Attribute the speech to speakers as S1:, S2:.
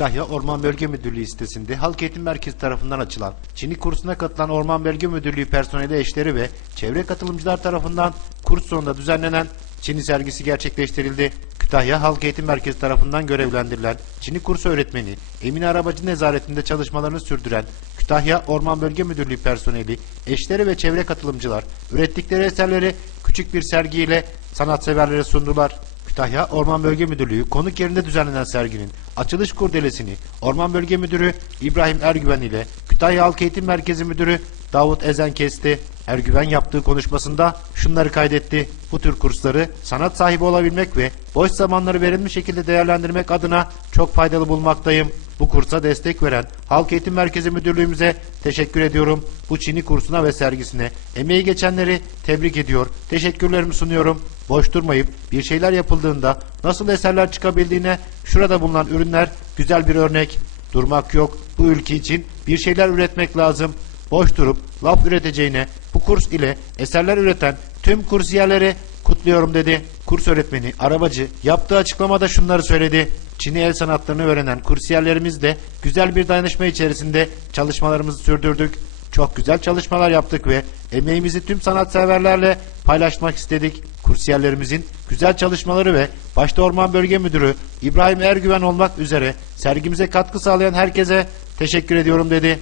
S1: Kütahya Orman Bölge Müdürlüğü sitesinde Halk Eğitim Merkezi tarafından açılan Çin'i kursuna katılan Orman Bölge Müdürlüğü personeli eşleri ve çevre katılımcılar tarafından kurs sonunda düzenlenen Çin'i sergisi gerçekleştirildi. Kütahya Halk Eğitim Merkezi tarafından görevlendirilen Çin'i kurs öğretmeni Emine Arabacı nezaretinde çalışmalarını sürdüren Kütahya Orman Bölge Müdürlüğü personeli, eşleri ve çevre katılımcılar ürettikleri eserleri küçük bir sergiyle sanatseverlere sundular. Kütahya Orman Bölge Müdürlüğü konuk yerinde düzenlenen serginin açılış kurdelesini Orman Bölge Müdürü İbrahim Ergüven ile Kütahya Halk Eğitim Merkezi Müdürü Davut Ezen kesti. Ergüven yaptığı konuşmasında şunları kaydetti. Bu tür kursları sanat sahibi olabilmek ve boş zamanları verimli şekilde değerlendirmek adına çok faydalı bulmaktayım. Bu kursa destek veren Halk Eğitim Merkezi Müdürlüğümüze teşekkür ediyorum. Bu Çin'i kursuna ve sergisine emeği geçenleri tebrik ediyor. Teşekkürlerimi sunuyorum. Boş durmayıp bir şeyler yapıldığında nasıl eserler çıkabildiğine şurada bulunan ürünler güzel bir örnek. Durmak yok. Bu ülke için bir şeyler üretmek lazım. Boş durup laf üreteceğine bu kurs ile eserler üreten tüm kursiyerleri kutluyorum dedi. Kurs öğretmeni Arabacı yaptığı açıklamada şunları söyledi. Çin'i el sanatlarını öğrenen kursiyerlerimiz de güzel bir dayanışma içerisinde çalışmalarımızı sürdürdük. Çok güzel çalışmalar yaptık ve emeğimizi tüm sanatseverlerle paylaşmak istedik. Kursiyerlerimizin güzel çalışmaları ve başta Orman Bölge Müdürü İbrahim Ergüven olmak üzere sergimize katkı sağlayan herkese teşekkür ediyorum dedi.